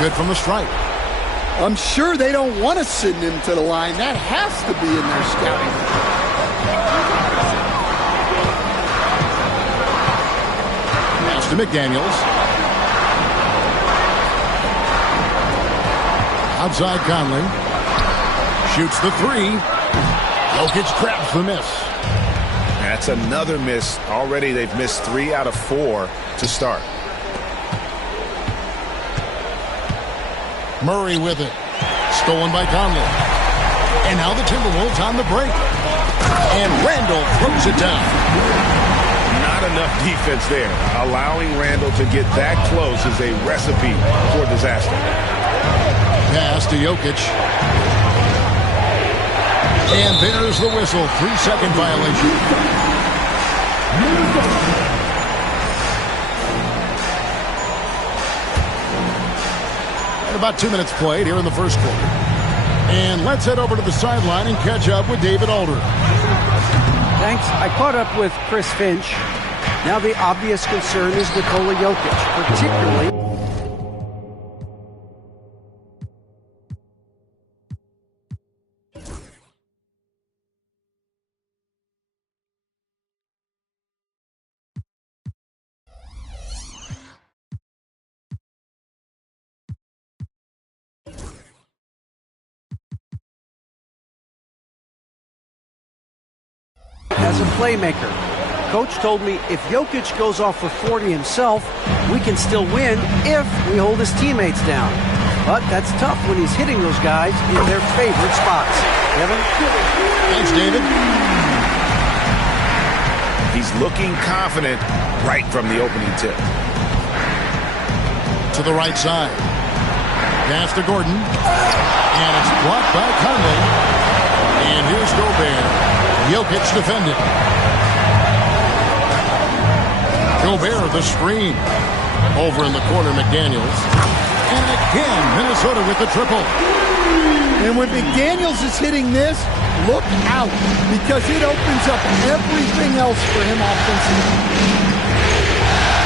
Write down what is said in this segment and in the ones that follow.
Good from the stripe. I'm sure they don't want to send him to the line. That has to be in their scouting. Pass to McDaniels. Outside Conley. Shoots the three. Jokic traps the miss. That's another miss. Already they've missed 3 out of 4 to start. Murray with it. Stolen by Conley. And now the Timberwolves on the break. And Randall throws it down. Not enough defense there. Allowing Randall to get that close is a recipe for disaster. Pass to Jokic. And there's the whistle. 3-second violation. About 2 minutes played here in the first quarter. And let's head over to the sideline and catch up with David Aldridge. Thanks. I caught up with Chris Finch. Now the obvious concern is Nikola Jokic, particularly. As a playmaker, Coach told me if Jokic goes off for 40 himself, we can still win if we hold his teammates down. But that's tough when he's hitting those guys in their favorite spots. Kevin? Thanks, David. He's looking confident right from the opening tip. To the right side. Pass to Gordon. And it's blocked by Conley. And here's Gobert. Jokic defended. Gobert the screen. Over in the corner, McDaniels. And again, Minnesota with the triple. And when McDaniels is hitting this, look out, because it opens up everything else for him offensively.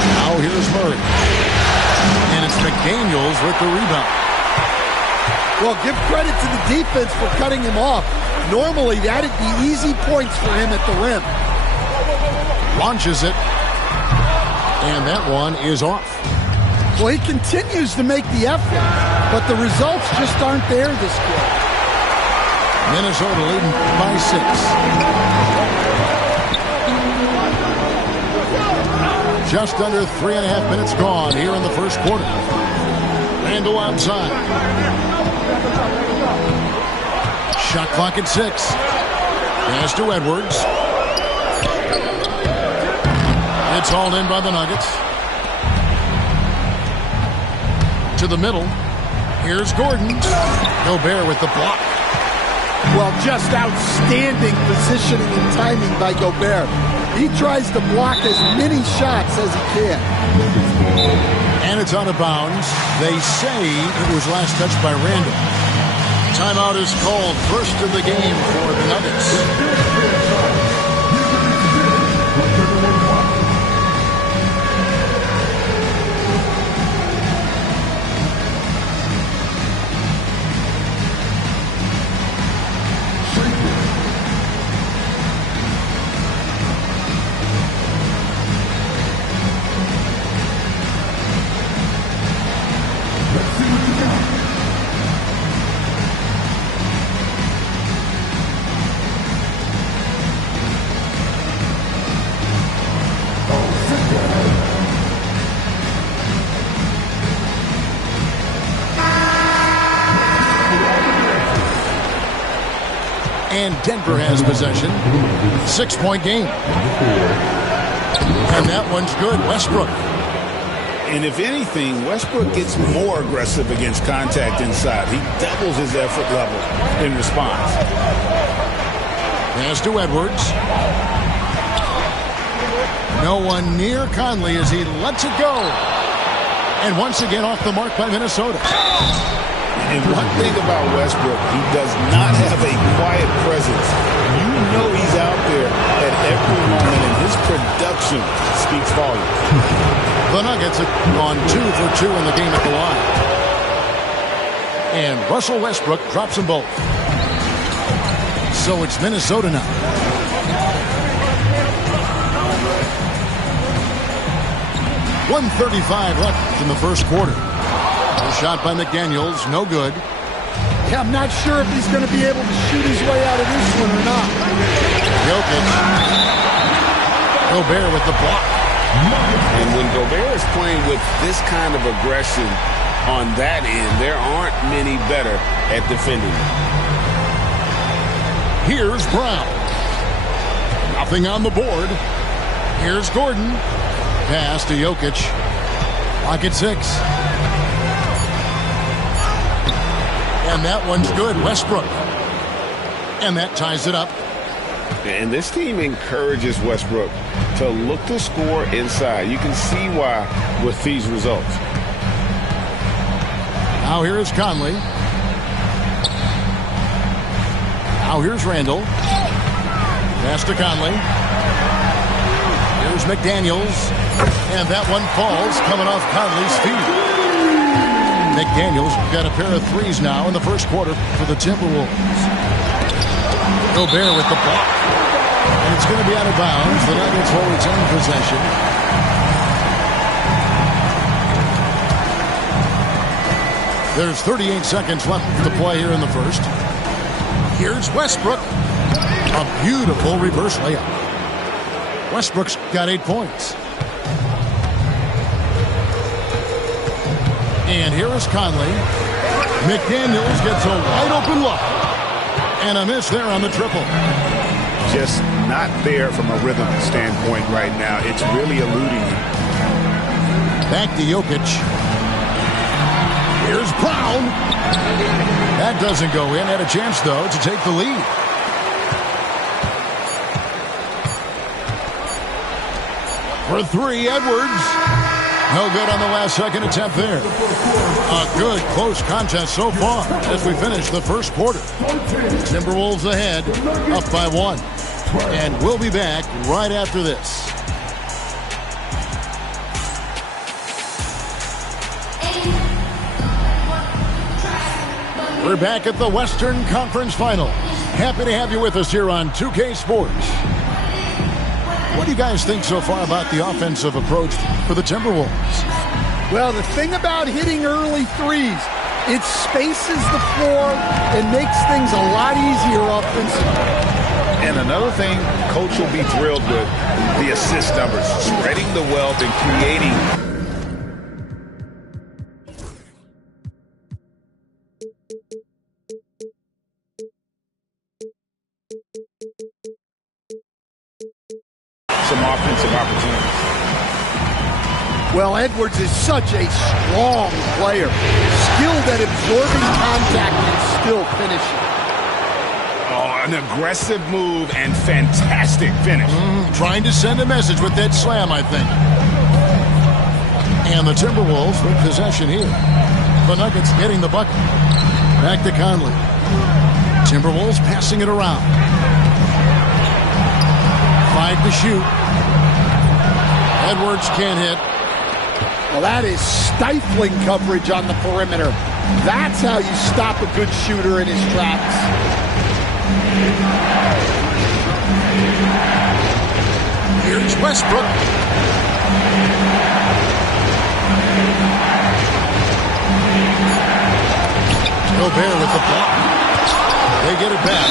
Now here's Murray. And it's McDaniels with the rebound. Well, give credit to the defense for cutting him off. Normally, that'd be easy points for him at the rim. Launches it. And that one is off. Well, he continues to make the effort, but the results just aren't there this quarter. Minnesota leading by 6. Just under 3.5 minutes gone here in the first quarter. Randall outside. Shot clock at 6. Pass to Edwards. It's hauled in by the Nuggets. To the middle. Here's Gordon. Gobert with the block. Well, just outstanding positioning and timing by Gobert. He tries to block as many shots as he can. And it's out of bounds. They say it was last touched by Randall. Timeout is called. First of the game for the Nuggets. And Denver has possession. 6-point game. And that one's good. Westbrook. And if anything, Westbrook gets more aggressive against contact inside. He doubles his effort level in response. Pass to Edwards. No one near Conley as he lets it go. And once again off the mark by Minnesota. And one thing about Westbrook, he does not have a quiet presence. You know he's out there at every moment, and his production speaks volumes. The Nuggets have gone 2 for 2 in the game at the line. And Russell Westbrook drops them both. So it's Minnesota now. .135 left in the first quarter. A shot by McDaniels, no good. Yeah, I'm not sure if he's going to be able to shoot his way out of this one or not. Jokic. Gobert with the block. And when Gobert is playing with this kind of aggression on that end, there aren't many better at defending. Here's Brown. Nothing on the board. Here's Gordon. Pass to Jokic. Clock at 6. And that one's good. Westbrook. And that ties it up. And this team encourages Westbrook to look to score inside. You can see why with these results. Now here is Conley. Now here's Randall. Pass to Conley. Here's McDaniels. And that one falls coming off Conley's feet. McDaniels got a pair of threes now in the first quarter for the Timberwolves. Gobert with the block. And it's going to be out of bounds. The Nuggets will retain possession. There's 38 seconds left to play here in the first. Here's Westbrook. A beautiful reverse layup. Westbrook's got 8 points. And here is Conley. McDaniels gets a wide open look. And a miss there on the triple. Just not there from a rhythm standpoint right now. It's really eluding him. Back to Jokic. Here's Brown. That doesn't go in. Had a chance, though, to take the lead. For 3, Edwards. No good on the last second attempt there. A good close contest so far as we finish the first quarter. Timberwolves ahead, up by 1. And we'll be back right after this. We're back at the Western Conference Finals. Happy to have you with us here on 2K Sports. What do you guys think so far about the offensive approach for the Timberwolves? Well, the thing about hitting early threes, it spaces the floor and makes things a lot easier offensively. And another thing Coach will be thrilled with, the assist numbers, spreading the wealth and creating. Some offensive opportunities. Well, Edwards is such a strong player, skilled at absorbing contact and still finishing. Oh, an aggressive move and fantastic finish. Trying to send a message with that slam, I think. And the Timberwolves with possession here. The Nuggets getting the bucket. Back to Conley. Timberwolves passing it around. 5 to shoot. Edwards can't hit. Well, that is stifling coverage on the perimeter. That's how you stop a good shooter in his tracks. Here's Westbrook. Gobert with the block. They get it back.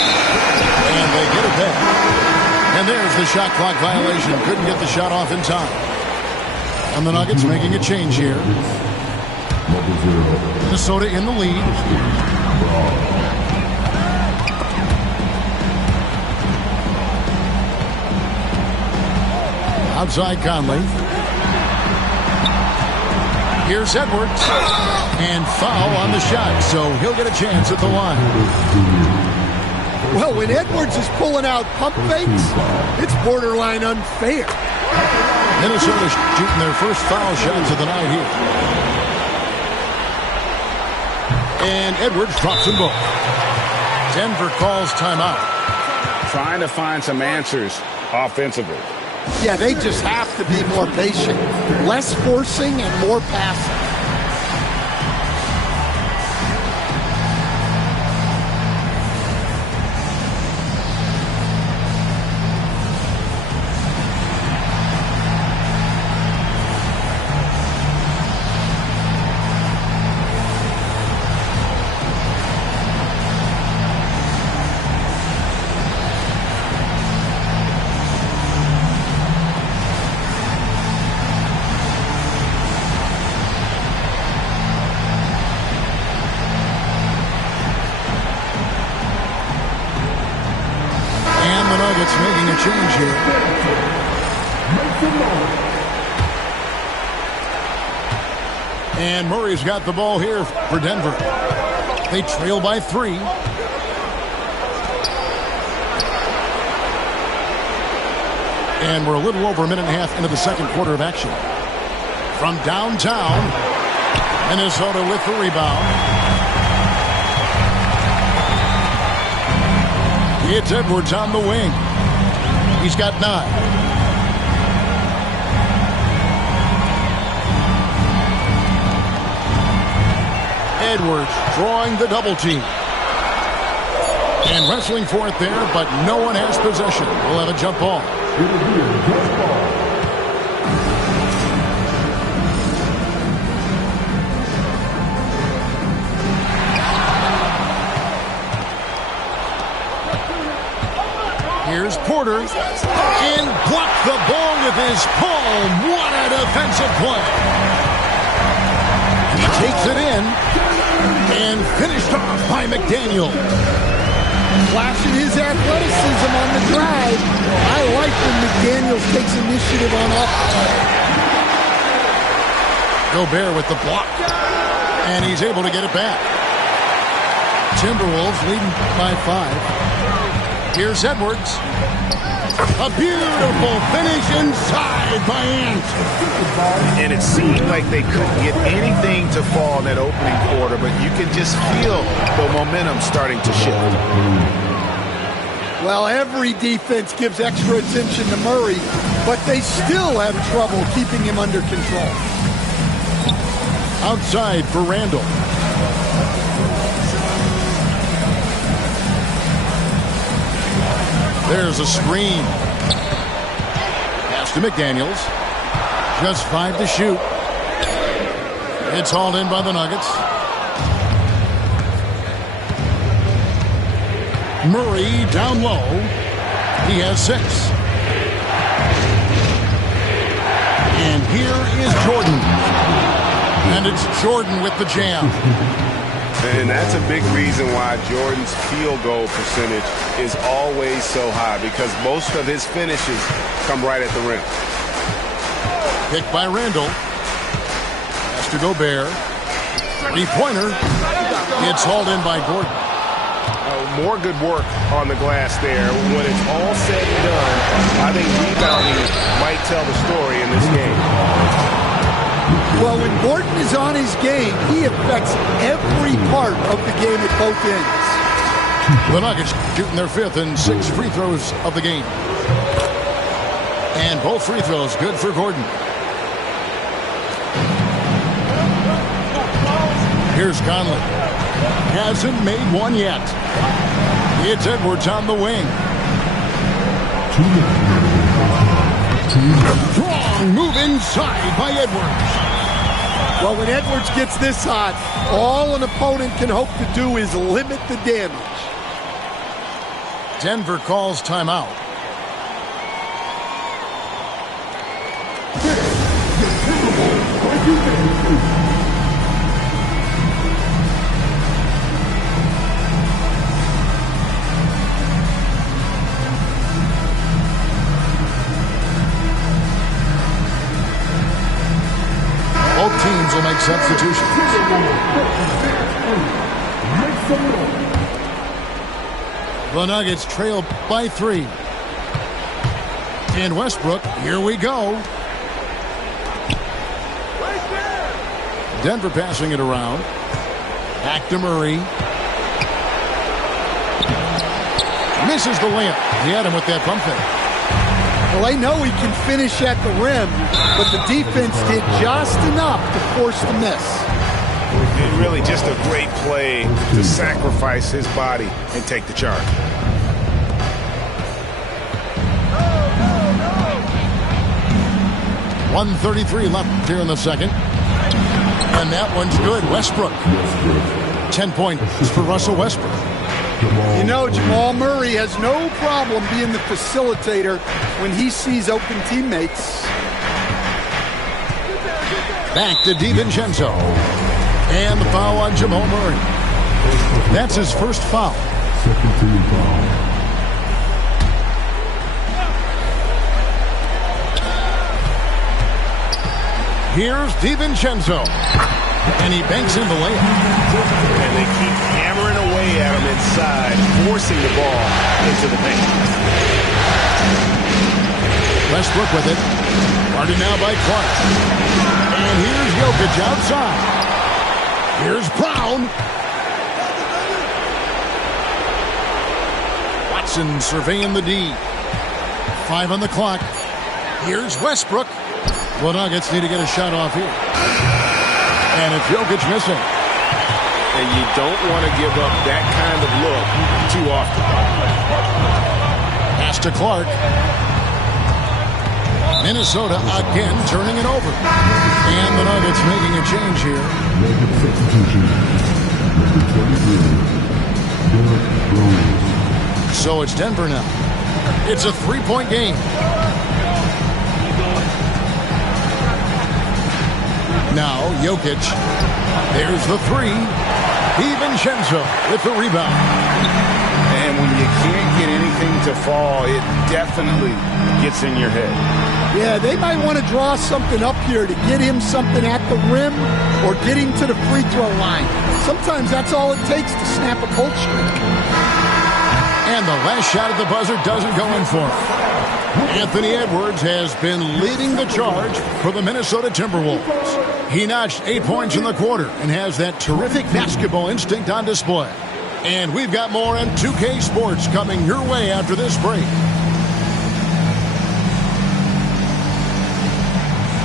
And they get it back. And there's the shot clock violation. Couldn't get the shot off in time. And the Nuggets making a change here. Minnesota in the lead. Outside Conley. Here's Edwards. And foul on the shot, so he'll get a chance at the line. Well, when Edwards is pulling out pump fakes, it's borderline unfair. Minnesota shooting their first foul shots of the night here. And Edwards drops them both. Denver calls timeout. Trying to find some answers offensively. Yeah, they just have to be more patient. Less forcing and more passing. And Murray's got the ball here for Denver. They trail by 3. And we're a little over a minute and a half into the second quarter of action. From downtown, Minnesota with the rebound. It's Edwards on the wing. He's got 9. Edwards drawing the double team. And wrestling for it there, but no one has possession. We'll have a jump ball. Here's Porter, and blocked the ball with his palm. What a defensive play. He takes it in, and finished off by McDaniel. Flashing his athleticism on the drive. I like when McDaniels takes initiative on offense. Gobert with the block, and he's able to get it back. Timberwolves leading by 5. Here's Edwards. A beautiful finish inside by Ant. And it seemed like they couldn't get anything to fall in that opening quarter, but you can just feel the momentum starting to shift. Well, every defense gives extra attention to Murray, but they still have trouble keeping him under control. Outside for Randall. There's a screen. Pass to McDaniels. Just 5 to shoot. It's hauled in by the Nuggets. Murray down low. He has 6. And here is Jordan. And it's Jordan with the jam. And that's a big reason why Jordan's field goal percentage is always so high, because most of his finishes come right at the rim. Picked by Randall. Pass to Gobert. 3-pointer. It's hauled in by Gordon. More good work on the glass there. When it's all said and done, I think rebounding might tell the story in this game. Well, when Gordon is on his game, he affects every part of the game at both ends. The Nuggets shooting their 5th and 6 free throws of the game. And both free throws good for Gordon. Here's Conley. Hasn't made one yet. It's Edwards on the wing. Strong move inside by Edwards. Well, when Edwards gets this hot, all an opponent can hope to do is limit the damage. Denver calls timeout. Both teams will make substitutions. The Nuggets trail by 3. And Westbrook, here we go. Denver passing it around. Back to Murray. Misses the layup. He had him with that pump fake. Well, I know he can finish at the rim, but the defense did just enough to force the miss. And really just a great play to sacrifice his body and take the charge. .133 left here in the second. And that one's good. Westbrook. 10 points for Russell Westbrook. You know, Jamal Murray has no problem being the facilitator when he sees open teammates. Back to DiVincenzo. And the foul on Jamal Murray. That's his first foul. Second team foul. Here's DiVincenzo. And he banks in the layup. And they keep hammering away at him inside, forcing the ball into the paint. Westbrook with it. Guarded now by Clark. And here's Jokic outside. Here's Brown. Watson surveying the D. 5 on the clock. Here's Westbrook. The Nuggets need to get a shot off here. And it's Jokic missing. And you don't want to give up that kind of look too often. Pass to Clark. Minnesota again turning it over. And the Nuggets making a change here. So it's Denver now. It's a 3-point game. Now Jokic. There's the 3. DiVincenzo with the rebound. And when you can't get anything to fall, it definitely gets in your head. Yeah, they might want to draw something up here to get him something at the rim or get him to the free throw line. Sometimes that's all it takes to snap a cold streak. And the last shot at the buzzer doesn't go in for him. Anthony Edwards has been leading the charge for the Minnesota Timberwolves. He notched 8 points in the quarter and has that terrific basketball instinct on display. And we've got more on 2K Sports coming your way after this break.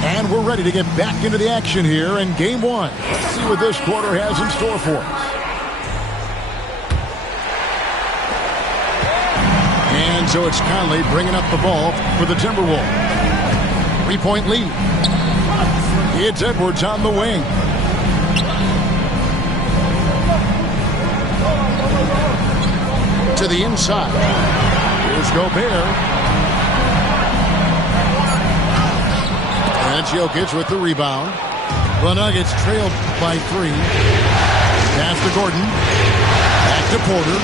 And we're ready to get back into the action here in Game 1. Let's see what this quarter has in store for us. And so it's Conley bringing up the ball for the Timberwolves. 3-point lead. It's Edwards on the wing. To the inside. Here's Gobert. And it's Jokic with the rebound. The Nuggets trailed by 3. Pass to Gordon. Back to Porter.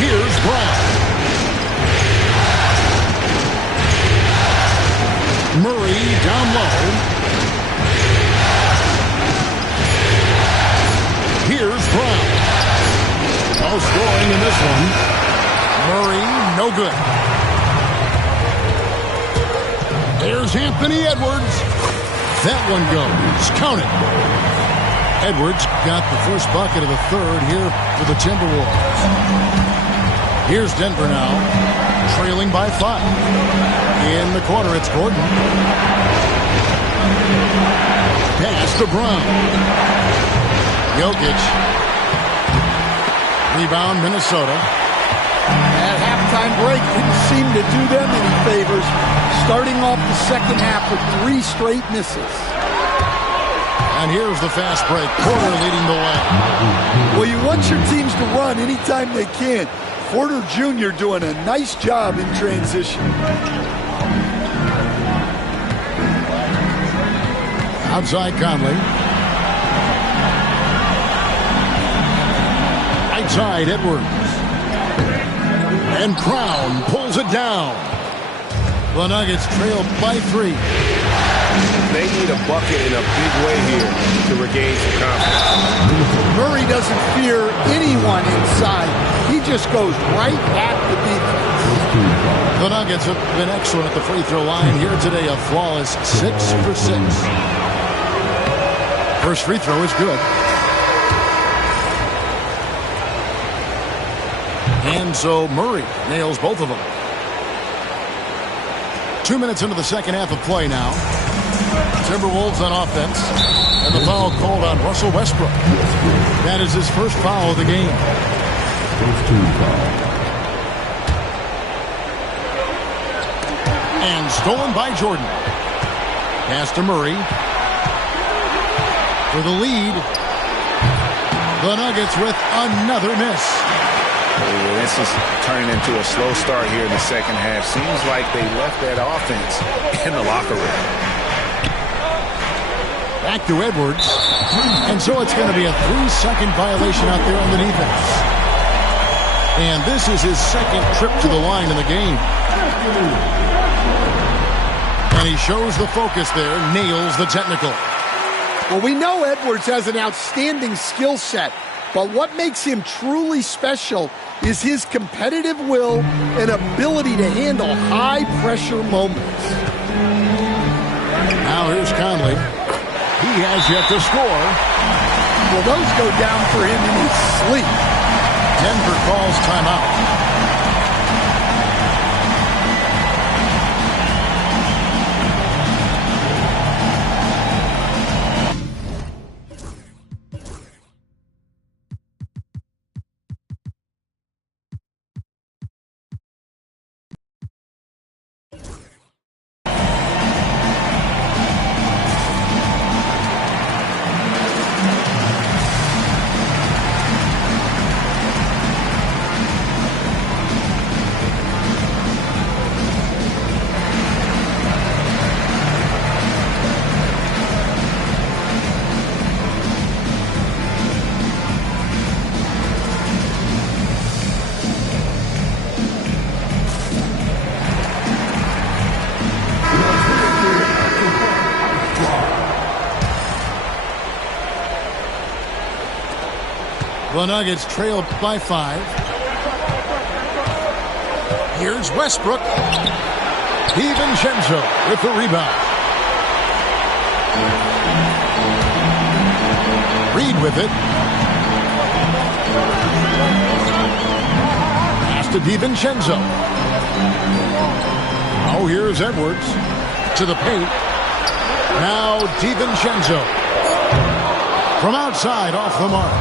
Here's Brown. Murray down low. Here's Brown. No scoring in this one. Murray, no good. There's Anthony Edwards. That one goes. Count it. Edwards got the first bucket of the third here for the Timberwolves. Here's Denver now, trailing by 5. In the corner, it's Gordon. Pass to Brown. Jokic. Rebound, Minnesota. That halftime break didn't seem to do them any favors, starting off the second half with 3 straight misses. And here's the fast break. Porter leading the way. Well, you want your teams to run anytime they can. Porter Jr. doing a nice job in transition. Outside Conley. Right side Edwards. And Brown pulls it down. The Nuggets trail by 3. They need a bucket in a big way here to regain some confidence. Murray doesn't fear anyone inside. He just goes right at the defense. The Nuggets have been excellent at the free throw line here today. A flawless 6 for 6. First free throw is good. And so Murray nails both of them. 2 minutes into the second half of play now. Timberwolves on offense. And the foul called on Russell Westbrook. That is his first foul of the game. First team foul. And stolen by Jordan. Pass to Murray. For the lead. The Nuggets with another miss. This is turning into a slow start here in the second half. Seems like they left that offense in the locker room. Back to Edwards. And so it's going to be a 3-second violation out there on the defense. And this is his second trip to the line in the game. And And he shows the focus there, nails the technical. Well, we know Edwards has an outstanding skill set, but what makes him truly special is his competitive will and ability to handle high-pressure moments. Now here's Conley. He has yet to score. Well, those go down for him in his sleep. Denver calls timeout. The Nuggets trail by 5. Here's Westbrook. DiVincenzo with the rebound. Reed with it. Pass to DiVincenzo. Oh, here's Edwards to the paint. Now DiVincenzo. From outside, off the mark.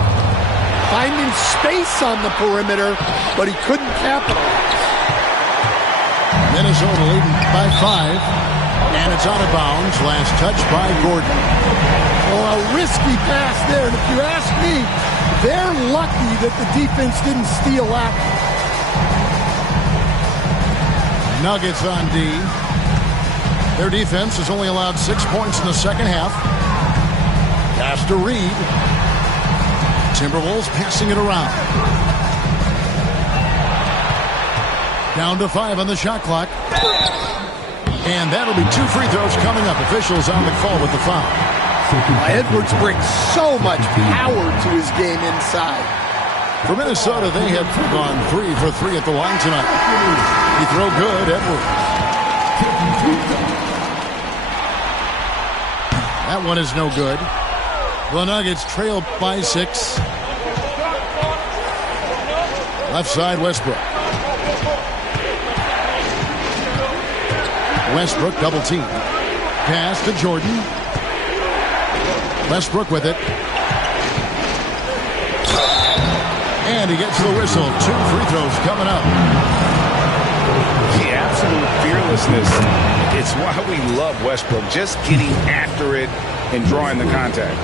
Finding space on the perimeter, but he couldn't capitalize. Minnesota leading by 5, and it's out of bounds. Last touch by Gordon. Well, a risky pass there, and if you ask me, they're lucky that the defense didn't steal that. Nuggets on D. Their defense has only allowed 6 points in the second half. Pass to Reed. Timberwolves passing it around. Down to 5 on the shot clock. And that'll be 2 free throws coming up. Officials on the call with the foul. Edwards brings so much power to his game inside. For Minnesota, they have gone 3 for 3 at the line tonight. He throw good, Edwards. That one is no good. The Nuggets trail by 6. Left side, Westbrook. Westbrook double team. Pass to Jordan. Westbrook with it. And he gets the whistle. 2 free throws coming up. The absolute fearlessness. It's why we love Westbrook. Just getting after it and drawing the contact.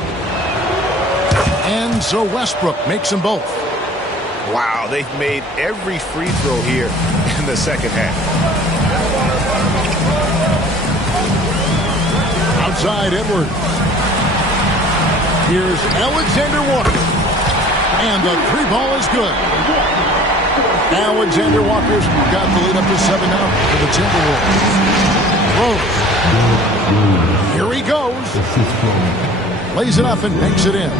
And so Westbrook makes them both. Wow, they've made every free throw here in the second half. Outside Edwards. Here's Alexander Walker. And the 3 ball is good. Alexander Walker's got the lead up to 7 now for the Timberwolves. Rose. Here he goes. Lays it up and makes it in.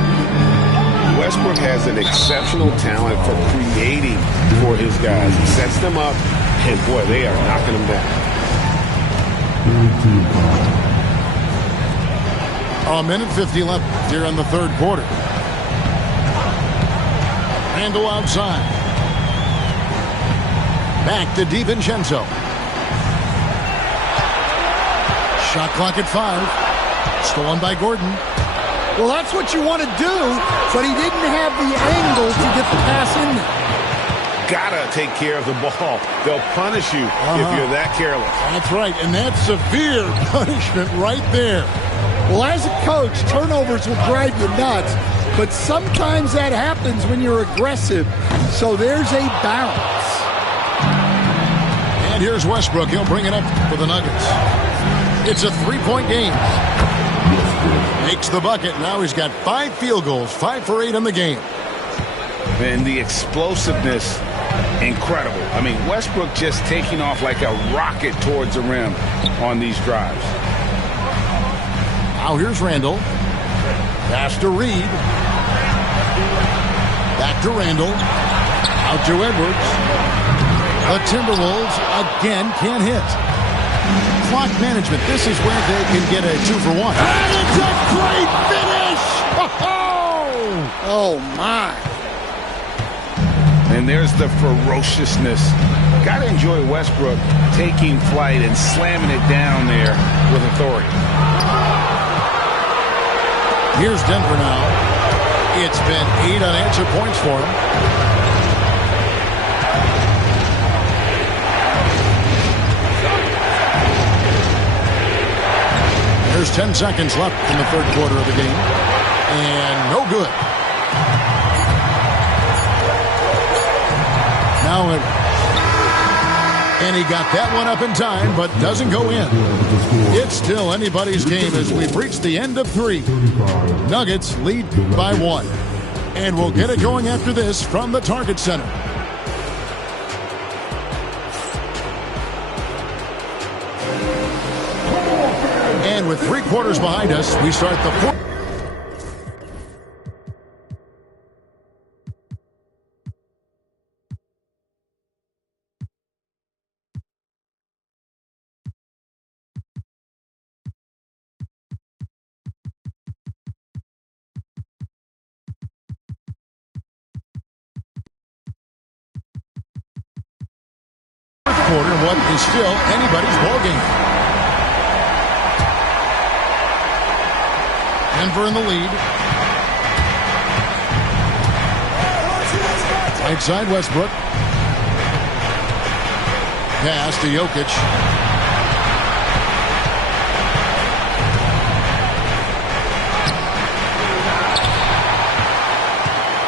Westbrook has an exceptional talent for creating for his guys. He sets them up, and boy, they are knocking them down. A minute 50 left here in the third quarter. Randle outside. Back to DiVincenzo. Shot clock at 5. Stolen by Gordon. Well, that's what you want to do, but he didn't have the angle to get the pass in there. Gotta take care of the ball. They'll punish you if you're that careless. That's right, and that's severe punishment right there. Well, as a coach, turnovers will drive you nuts, but sometimes that happens when you're aggressive, so there's a balance. And here's Westbrook. He'll bring it up for the Nuggets. It's a 3-point game. Makes the bucket. Now he's got 5 field goals, 5 for 8 in the game. And the explosiveness Incredible. I mean, Westbrook just taking off like a rocket towards the rim on these drives. Now here's Randall. Pass to Reed. Back to Randall. Out to Edwards. The Timberwolves again can't hit. Clock management. This is where they can get a 2-for-1. And it's a great finish! Oh, my. And there's the ferociousness. Got to enjoy Westbrook taking flight and slamming it down there with authority. Here's Denver now. It's been 8 unanswered points for him. There's 10 seconds left in the third quarter of the game. And no good. Now Edwards. And he got that one up in time, but doesn't go in. It's still anybody's game as we've reached the end of 3. Nuggets lead by 1. And we'll get it going after this from the Target Center. And with 3 quarters behind us, we start the fourth. Quarter, what is still anybody's ballgame. Denver in the lead. Right side Westbrook. Pass to Jokic.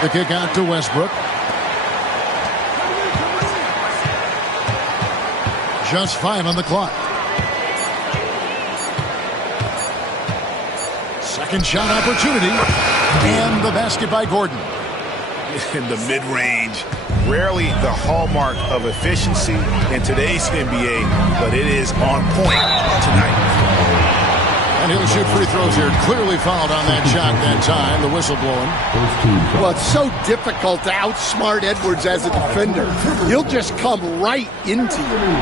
The kick out to Westbrook. Just 5 on the clock. Second shot opportunity. And the basket by Gordon. In the mid-range, rarely the hallmark of efficiency in today's NBA, but it is on point tonight. And he'll shoot free throws here. Clearly fouled on that shot that time. The whistle blowing. Well, it's so difficult to outsmart Edwards as a defender. He'll just come right into you.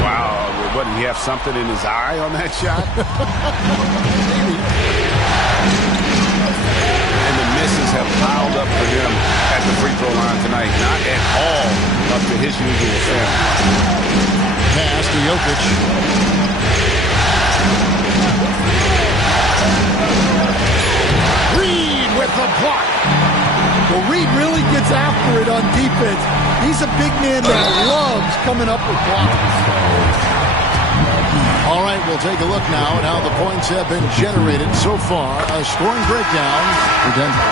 Wow, what, did he have something in his eye on that shot? Maybe. And the misses have piled up for him at the free throw line tonight. Not at all up to his usual form. Pass to Jokic. Reed with the block. Well, Reed really gets after it on defense. He's a big man that loves coming up with blocks. All right, we'll take a look now at how the points have been generated so far. A scoring breakdown for Denver.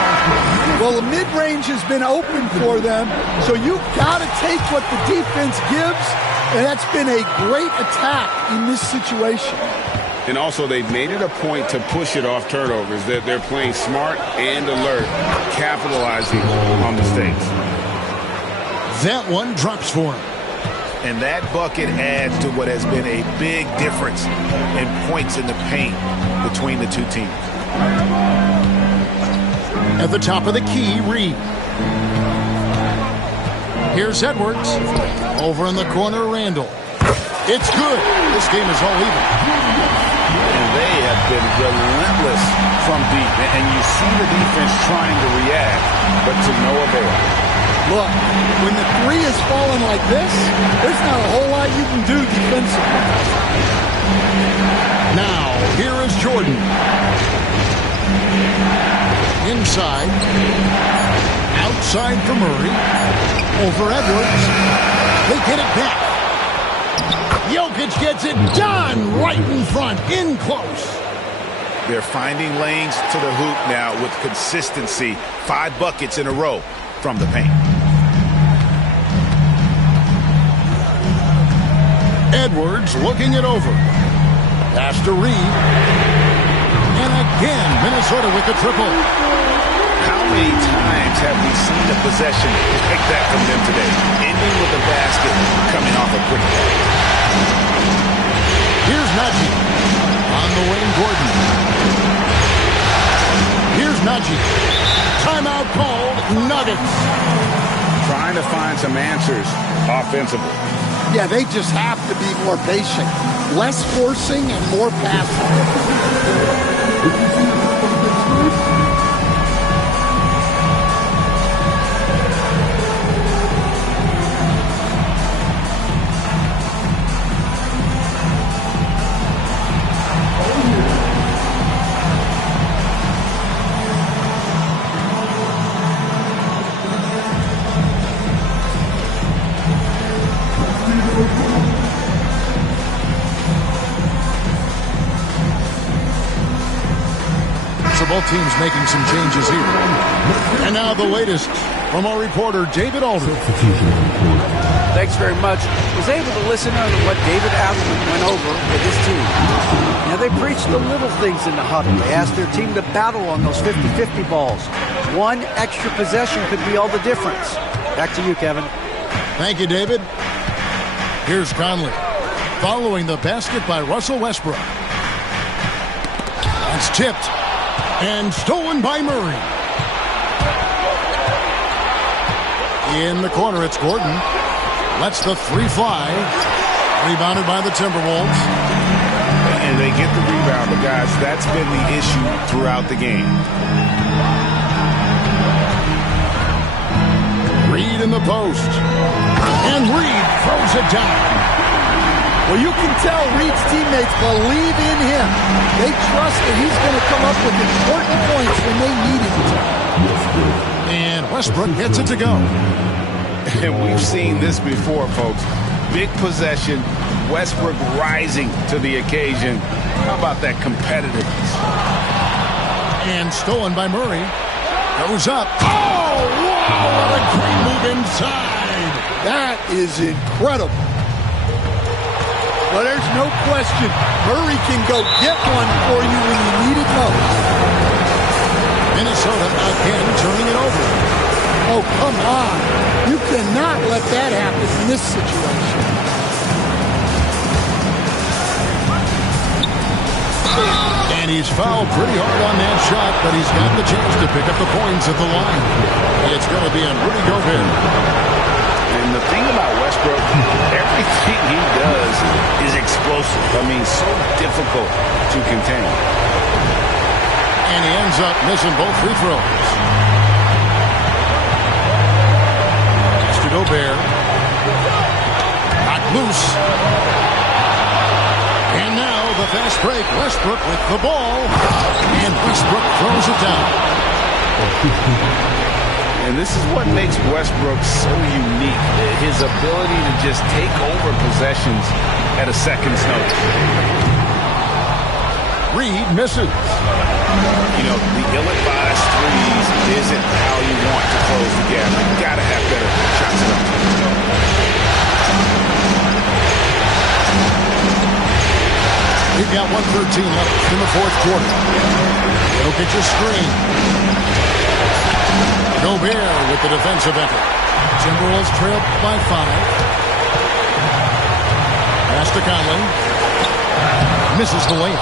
Well, the mid-range has been open for them, so you've got to take what the defense gives, and that's been a great attack in this situation. And also, they've made it a point to push it off turnovers. They're playing smart and alert, capitalizing on mistakes. That one drops for him. And that bucket adds to what has been a big difference in points in the paint between the two teams. At the top of the key, Reed. Here's Edwards. Over in the corner, Randall. It's good. This game is all even. And they have been relentless from deep. And you see the defense trying to react, but to no avail. Look, when the three is falling like this, there's not a whole lot you can do defensively. Now, here is Jordan. Inside. Outside for Murray. Over Edwards. They get it back. Jokic gets it done right in front, in close. They're finding lanes to the hoop now with consistency. 5 buckets in a row from the paint. Edwards looking it over. Pass to Reed. And again, Minnesota with the triple. How many times have we seen a possession like that from them today? Ending with a basket coming off a quick play. Here's Najee on the wing, Gordon. Here's Najee. Timeout called, Nuggets. Trying to find some answers offensively. Yeah, they just have to be more patient. Less forcing and more passing. Both teams making some changes here. And now the latest from our reporter, David Aldridge. Thanks very much. I was able to listen to what David Allen went over with his team. Now, they preached the little things in the huddle. They asked their team to battle on those 50-50 balls. One extra possession could be all the difference. Back to you, Kevin. Thank you, David. Here's Conley. Following the basket by Russell Westbrook. It's tipped. And stolen by Murray. In the corner, it's Gordon. Lets the three fly. Rebounded by the Timberwolves. And they get the rebound, but guys, that's been the issue throughout the game. Reed in the post. And Reed throws it down. Well, you can tell Reed's teammates believe in him. They trust that he's going to come up with important points when they need him to. And Westbrook gets it to go. And we've seen this before, folks. Big possession, Westbrook rising to the occasion. How about that competitiveness? And stolen by Murray. Goes up. Oh, wow, what a great move inside. That is incredible. Well, there's no question. Murray can go get one for you when you need it most. Minnesota again turning it over. Oh, come on. You cannot let that happen in this situation. And he's fouled pretty hard on that shot, but he's got the chance to pick up the points at the line. It's going to be on Rudy Gobert. And the thing about Westbrook, everything he does is explosive. I mean, so difficult to contain. And he ends up missing both free throws. Pass to Gobert. Knocked loose. And now the fast break. Westbrook with the ball. And Westbrook throws it down. And this is what makes Westbrook so unique. His ability to just take over possessions at a second's notice. Reed misses. You know, the ill-advised threes isn't how you want to close the gap. You've got to have better shots. We've got 1:13 left in the fourth quarter. Jokic a screen. Gobert with the defensive effort. Timberwolves trail by 5. Pass to Conley. Misses the layup.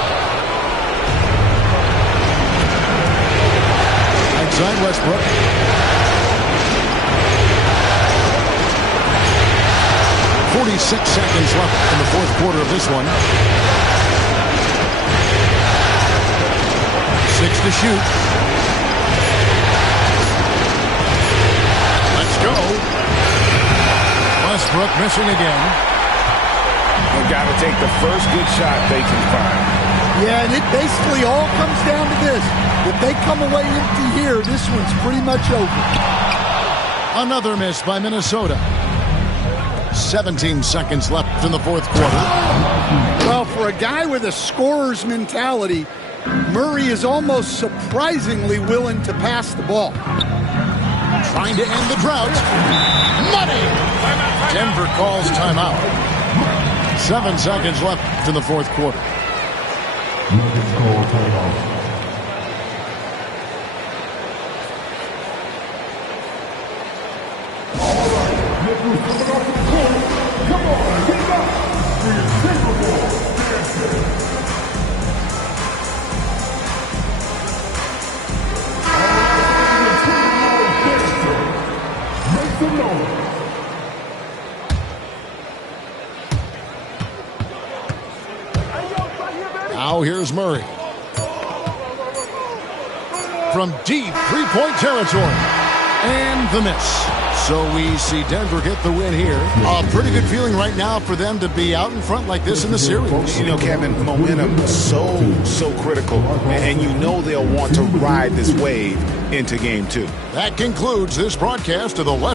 Outside Westbrook. .46 seconds left in the fourth quarter of this one. 6 to shoot. Go. Westbrook missing again. They've got to take the first good shot they can find. Yeah, and it basically all comes down to this. If they come away empty here, this one's pretty much over. Another miss by Minnesota. 17 seconds left in the fourth quarter. Well, for a guy with a scorer's mentality, Murray is almost surprisingly willing to pass the ball. Trying to end the drought. Money! Denver calls timeout. 7 seconds left in the fourth quarter. Now here's Murray. From deep three-point territory. And the miss. So we see Denver get the win here. A pretty good feeling right now for them to be out in front like this in the series. You know, Kevin, momentum so critical. And you know they'll want to ride this wave into game 2. That concludes this broadcast of the West.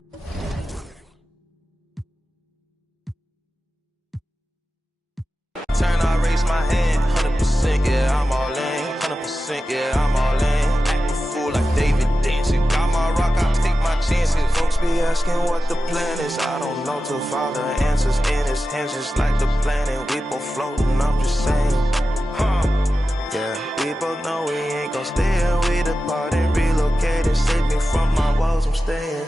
Turn, I raise my hand, 100%, yeah, I'm all in. 100%, yeah, I'm all in. Act a fool like David dancing. Got my rock, I take my chances. Folks be asking what the plan is. I don't know till Father answers in his hands, just like the planet. We both floating, I'm just saying. Yeah, we both know we ain't gon' stay here. We departed, relocated, save me from my walls, I'm staying.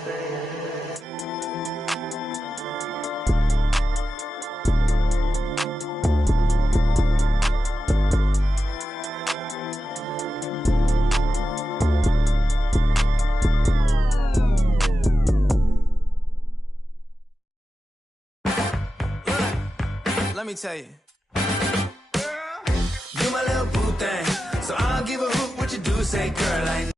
Let me tell you, girl, you my little boo thing, so I'll give a hoot what you do, say, girl, I